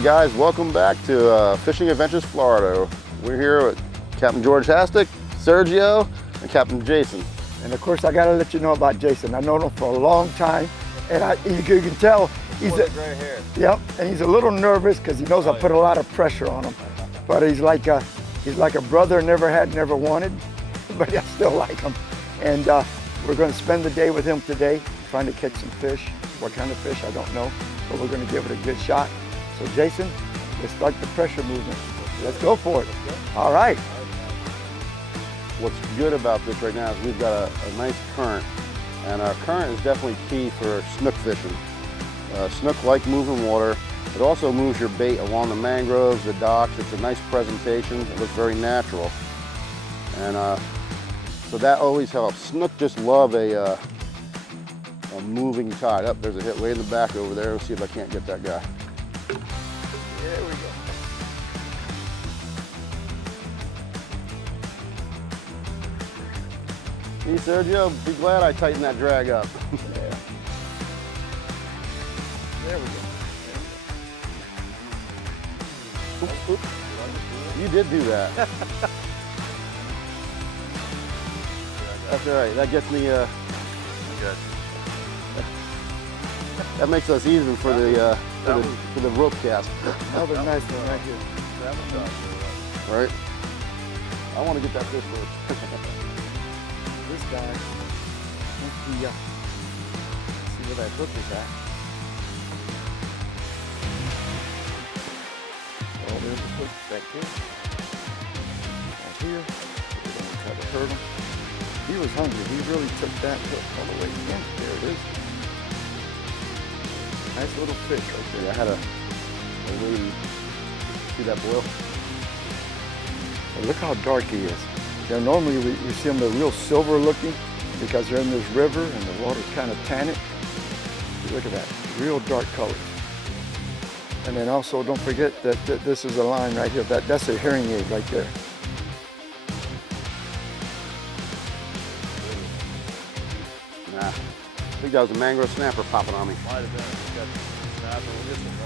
Hey guys, welcome back to Fishing Adventures Florida. We're here with Captain George Hastick, Sergio, and Captain Jason. And of course, I gotta let you know about Jason. I've known him for a long time, and you can tell he's gray hair. Yep, and he's a little nervous because he knows I put a lot of pressure on him. But he's like a brother, never had, never wanted, but I still like him. And we're going to spend the day with him today, trying to catch some fish. What kind of fish, I don't know, but we're going to give it a good shot. So Jason, let's start the pressure movement. Let's go for it. All right. What's good about this right now is we've got a nice current, and our current is definitely key for snook fishing. Snook like moving water. It also moves your bait along the mangroves, the docks. It's a nice presentation. It looks very natural. And so that always helps. Snook just love a moving tide. Up, there's a hit way in the back over there. Let's see if I can't get that guy. There we go. Hey Sergio, be glad I tightened that drag up. Yeah. There we go. Oops, oops. You did do that. That's all right. That gets me. That makes us even for the rope cast. Another nice one right here. Right. I want to get that fish first. This guy, see where that hook is at. Oh, there's the hook back there. Right here. We're going to try to hurt him. He was hungry. He really took that hook all the way in. There it is. Nice little fish right there. Yeah, I had a lady. See that boil? But look how dark he is. You know, normally you see them, they're real silver looking because they're in this river and the water's kind of tannic. Look at that, real dark color. And then also don't forget that this is a line right here. That's a herring egg right there. Nah, I think that was a mangrove snapper popping on me. Might have been. It's got snapper. We'll get some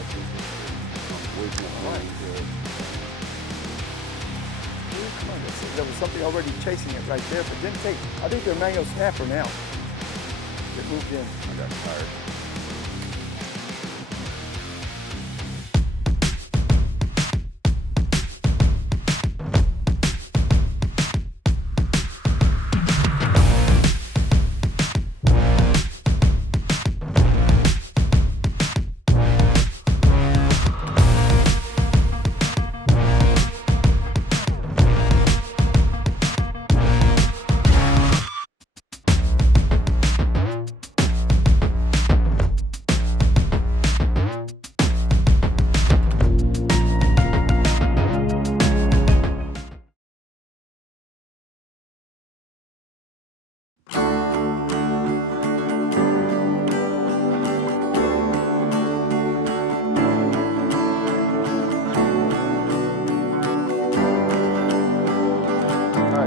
There was something already chasing it right there, but didn't take. I think they're mango snapper now. It moved in. I got tired.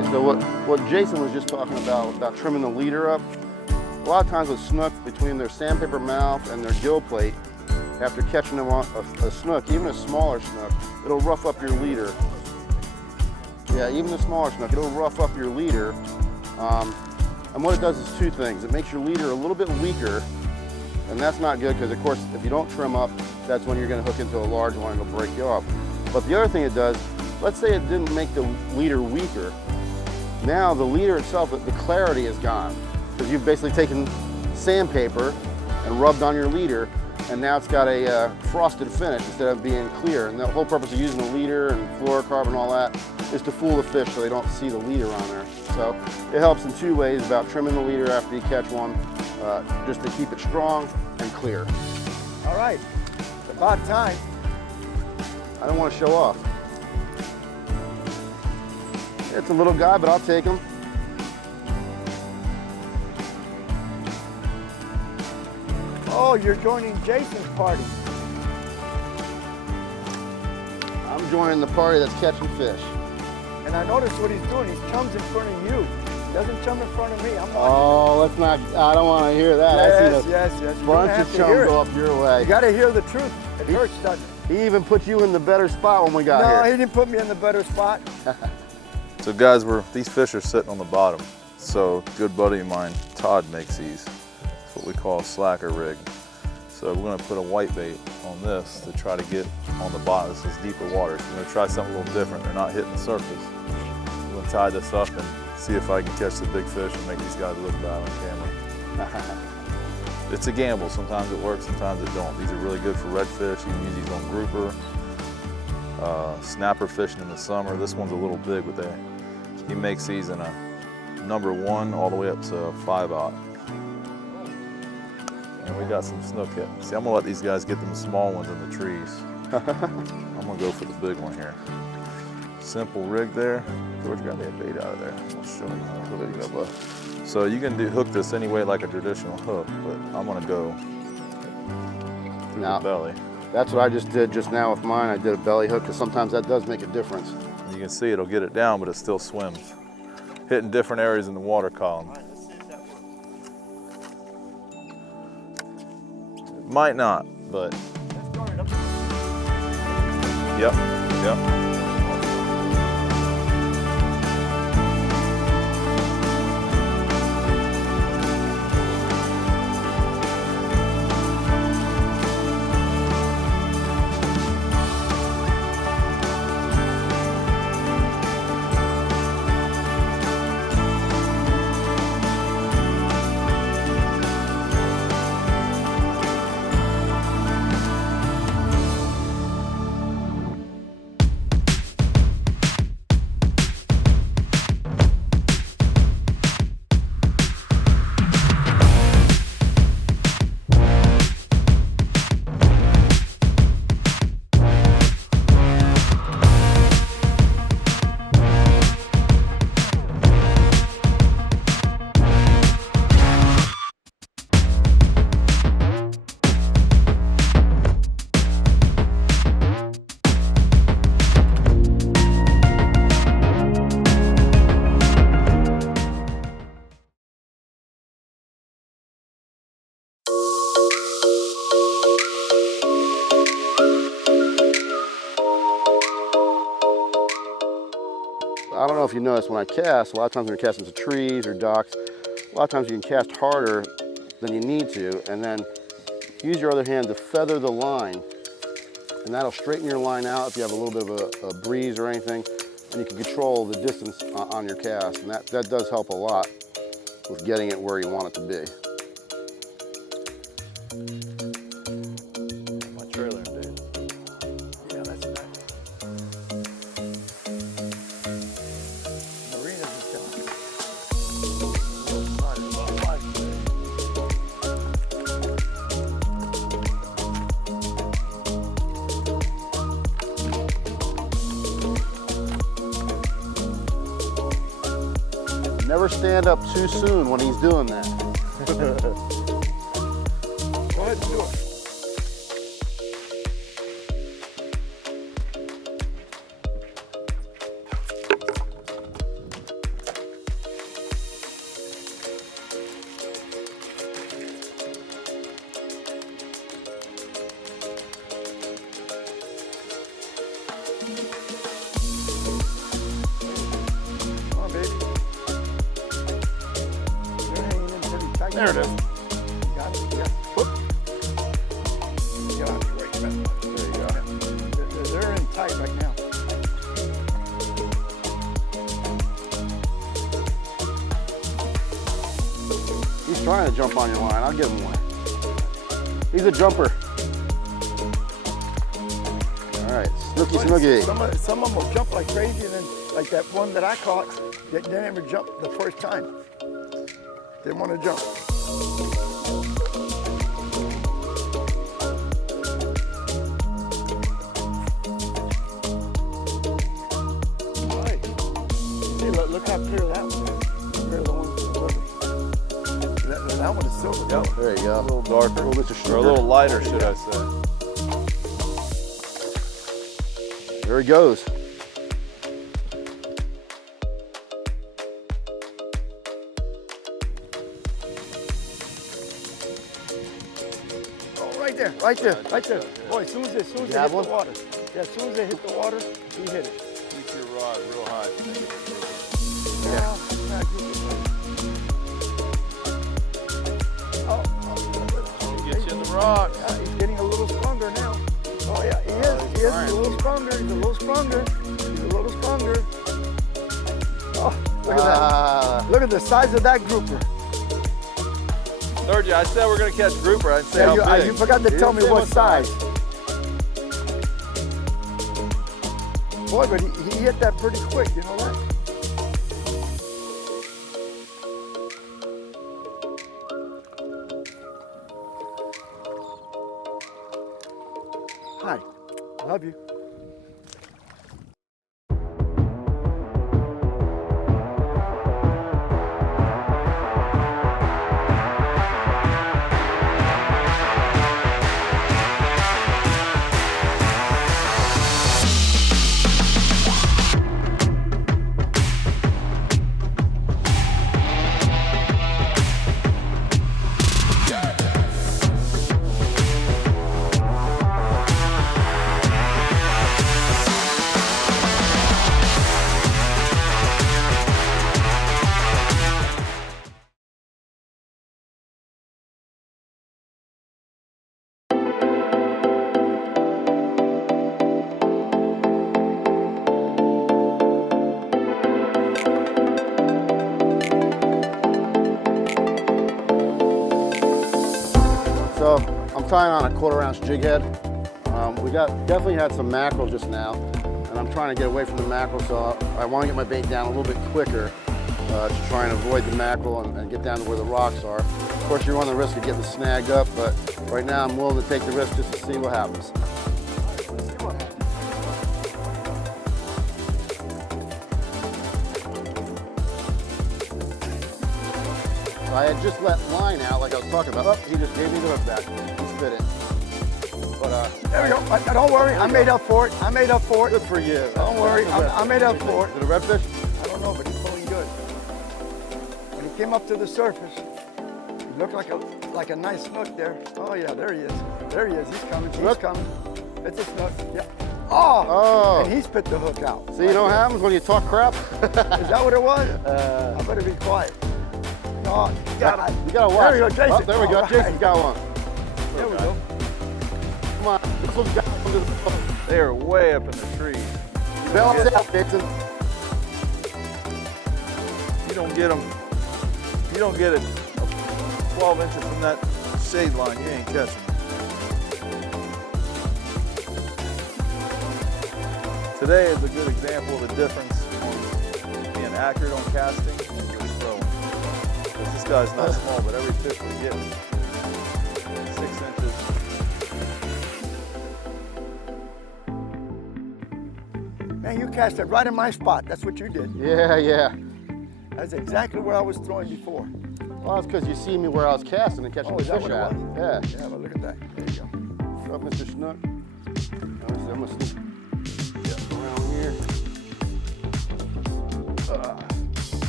So what Jason was just talking about trimming the leader up, a lot of times with snook, between their sandpaper mouth and their gill plate, after catching them on a snook, even a smaller snook, it'll rough up your leader. Yeah, even the smaller snook, it'll rough up your leader. And what it does is two things. It makes your leader a little bit weaker, and that's not good because, of course, if you don't trim up, that's when you're going to hook into a large one and it'll break you off. But the other thing it does, let's say it didn't make the leader weaker. Now the leader itself, the clarity is gone because you've basically taken sandpaper and rubbed on your leader, and now it's got a frosted finish instead of being clear. And the whole purpose of using the leader and fluorocarbon and all that is to fool the fish so they don't see the leader on there. So it helps in two ways about trimming the leader after you catch one, just to keep it strong and clear. All right, it's about time. I don't want to show off. It's a little guy, but I'll take him. Oh, you're joining Jason's party. I'm joining the party that's catching fish. And I noticed what he's doing. He's chums in front of you. Doesn't chum in front of me. I'm watching. Oh, let's not. I don't want to hear that. I Yes, see yes. the You don't bunch have of to chum hear go it. up your way. You got to hear the truth. It hurts, doesn't it? He even put you in the better spot when we got No, here. he didn't put me in the better spot. So guys, these fish are sitting on the bottom. So a good buddy of mine, Todd, makes these. It's what we call a slacker rig. So we're gonna put a white bait on this to try to get on the bottom. This is deeper water. So we're gonna try something a little different. They're not hitting the surface. We're gonna tie this up and see if I can catch the big fish and make these guys look bad on camera. It's a gamble. Sometimes it works, sometimes it don't. These are really good for redfish. You can use these on grouper, snapper fishing in the summer. This one's a little big, but he makes these in a #1 all the way up to 5/0. And we got some snook hit. See, I'm gonna let these guys get them small ones in the trees. I'm gonna go for the big one here. Simple rig there. George got that bait out of there. I'll show you how There you go, bud. So you can hook this any way like a traditional hook, but I'm gonna go through Now, the belly. That's what I just did just now with mine. I did a belly hook because sometimes that does make a difference. You can see it'll get it down, but it still swims. Hitting different areas in the water column. It might not, but. Yep, yep. I don't know if you notice when I cast, a lot of times when you're casting to trees or docks, a lot of times you can cast harder than you need to, and then use your other hand to feather the line, and that'll straighten your line out if you have a little bit of a breeze or anything, and you can control the distance on your cast, and that does help a lot with getting it where you want it to be. My trailer, dude. Yeah, that's nice. Marina's is gone. Never stand up too soon when he's doing that. Go ahead and do it. Come on, baby. You're hanging in pretty tight. There it is. You got it? Yeah. Whoop. Get out of the way. There you go. They're in tight right now. He's trying to jump on your line. I'll give him one. He's a jumper. All right, snooky snooky. Some of them will jump like crazy, and then like that one that I caught, they never jumped the first time. They want to jump. All right. See, look how clear that one is. Clear the one to the river. That one is silver. Yep. There you go. A little darker, Little Mr. or a Sugar. little lighter, should I say. There he goes. there, right there, right there. Boy, as soon as it hit the have one? water. Yeah, as soon as it hit the water, he hit it. Keep your rod real high. Yeah. Not grouper, oh, Get you in the rocks. yeah, he's getting a little stronger now. Oh yeah, he is. He is a little stronger. He's a little stronger. He's a little stronger. Oh, look at that. Look at the size of that grouper. Sergio, I said we're gonna catch grouper. I didn't say how big. You forgot to tell me say what what size. Boy, but he hit that pretty quick, you know that? Hi, love you. So I'm tying on a 1/4 ounce jig head. We definitely had some mackerel just now, and I'm trying to get away from the mackerel, so I want to get my bait down a little bit quicker to try and avoid the mackerel and get down to where the rocks are. Of course, you run the risk of getting snagged up, but right now I'm willing to take the risk just to see what happens. I had just let line out like I was talking about. Oh, he just gave me the hook back. He spit it. But There we go. Don't worry, I made up for it. I made up for it. good for you. Don't worry, I made up for it. Is it a redfish? I don't know, but he's pulling good. When he came up to the surface, he looked like a nice snook there. Oh yeah, there he is. There he is. He's coming. He's Snook? coming. It's a snook. Yeah. Oh! And he spit the hook out. See, you know what happens when you talk crap? Is that what it was? I better be quiet. No, you got it. You gotta watch. There we go, Jason. Oh, there we go. All right. Jason's got one. There we go. Come on. This one's got under the boat. They are way up in the trees. Bail us out, Jason. You don't get them. You don't get it 12 inches from that shade line. You ain't catching them. Today is a good example of the difference on being accurate on casting and just throwing. This guy's not small, but every fish we're getting is 6 inches. Man, you cast it right in my spot. That's what you did. Yeah. That's exactly where I was throwing before. Well, that's because you see me where I was casting and catching Oh, the is that fish what it out. was? Yeah. Yeah, but look at that. There you go. What's up, Mr. Snook? I'm gonna sneak around here.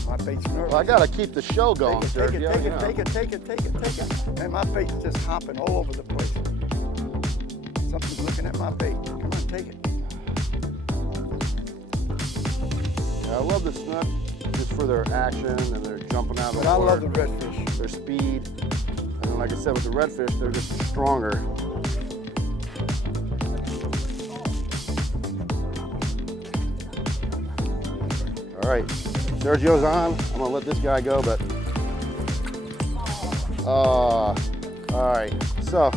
My bait's nervous. Well, I gotta keep the show going, Take Sergio. it, you know. take it. Man, my bait's just hopping all over the place. Something's looking at my bait. Come on, take it. Yeah, I love the snook just for their action and their jumping out of But the I water. love the redfish. Their speed. And then, like I said, with the redfish, they're just stronger. All right, Sergio's on. I'm gonna let this guy go, but all right. So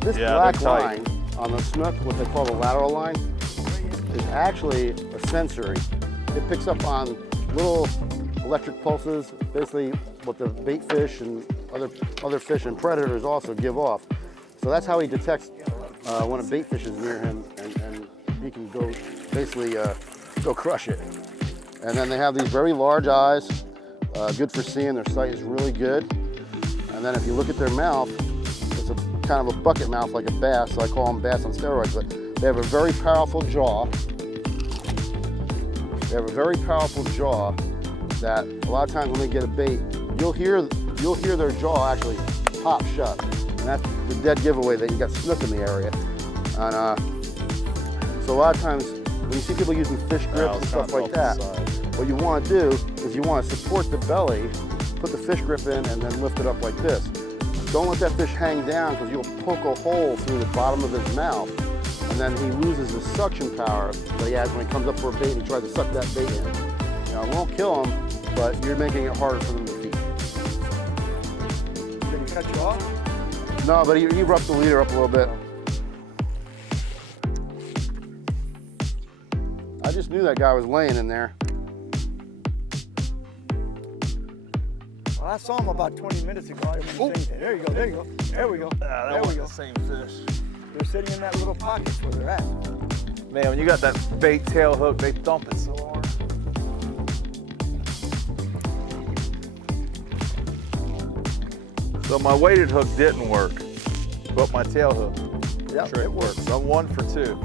this black they're tight. line on the snook, what they call the lateral line, is actually a sensory. It picks up on little electric pulses, basically what the bait fish and other fish and predators also give off. So that's how he detects when a bait fish is near him, and he can go basically go crush it. And then they have these very large eyes, good for seeing. Their sight is really good. And then if you look at their mouth, it's a kind of a bucket mouth like a bass, so I call them bass on steroids, but they have a very powerful jaw. They have a very powerful jaw that a lot of times when they get a bait, you'll hear their jaw actually pop shut. And that's the dead giveaway that you got snook in the area. And so a lot of times when you see people using fish grips and stuff like that, what you want to do is you want to support the belly, put the fish grip in, and then lift it up like this. Don't let that fish hang down because you'll poke a hole through the bottom of his mouth, and then he loses the suction power that he has when he comes up for a bait and he tries to suck that bait in. You know, it won't kill him, but you're making it harder for them to feed. Did he cut you off? No, but he roughed the leader up a little bit. I just knew that guy was laying in there. Well, I saw him about 20 minutes ago. There you go, there you go. There we go. There we go. Same fish. They're sitting in that little pocket where they're at. Man, when you got that bait tail hook, they thump it so hard. So my weighted hook didn't work, but my tail hook trick worked. So I'm 1 for 2.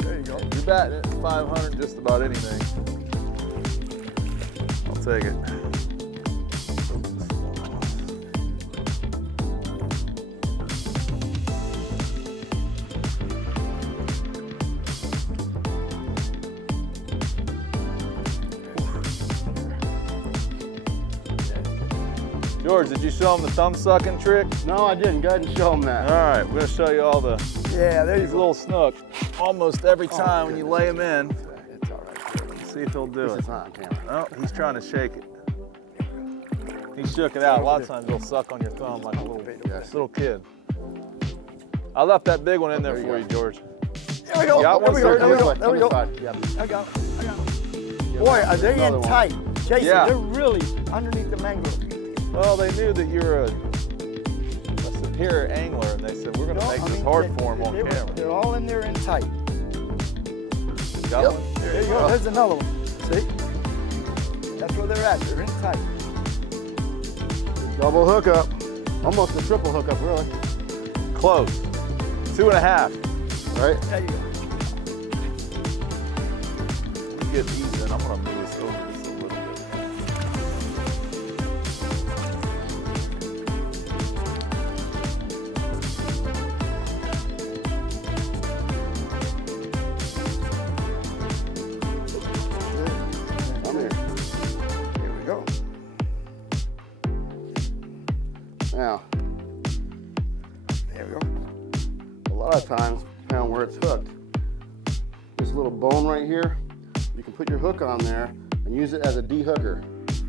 There you go. You're batting it 500 just about anything. I'll take it. George, did you show him the thumb sucking trick? No, I didn't. Go ahead and show him that. All right, we're gonna show you all the There's little snook. Almost every time when you lay him in. It's all right. See if he'll do This it. is not on camera. Oh, he's trying to shake it. He shook it out. A lot of times they'll suck on your thumb like a little kid. I left that big one in there for you, George. There we go. Got one, There we Sergio? go. There we go. Yep. I got it. Boy, are they in tight. Jason, Yeah. they're really underneath the mangrove. Well, they knew that you're a superior angler, and they said, we're going to make this hard for him on camera. They're all in there in tight. Got one? There you go. There's another one. See? That's where they're at. They're in tight. Double hookup. Almost a triple hookup, really. Close. 2.5. Right? There you go. Get these in. I'm going to move this over just a little bit. I'm here. Here we go. Now, There we go. a lot of times, depending on where it's hooked, this little bone right here, you can put your hook on there and use it as a de-hooker.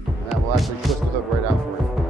And that will actually twist the hook right out for you.